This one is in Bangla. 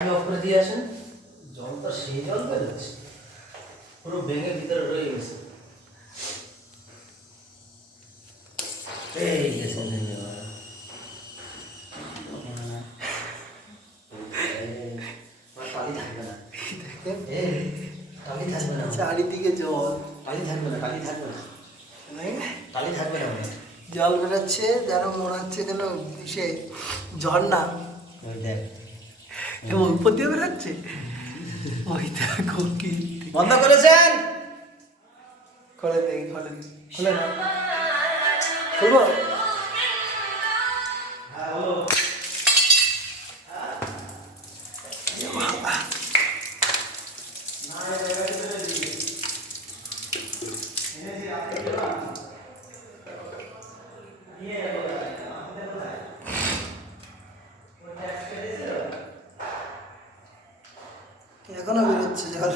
অফ করে দিয়ে আসেন। জলটা সেই জল বেরোচ্ছে, পুরো ভেঙে ভিতরে রয়ে গেছে। এই গেছে টালি থাকবে না, টালি থাকবে না, চারিদিকে জল। টালি থাকবে না, টালি থাকবে না, টালি থাকবে না। জল বেরোচ্ছে যেন মনে হচ্ছে যেন সে ঝর্ণা ওই দেখ, এবং উপর দিয়ে বেরোচ্ছে। ওই দেখো কি বন্ধ করেছেন? খোলে দেখি, খোলে খোলে না, খুলবো? এখনো বেরোচ্ছে জল।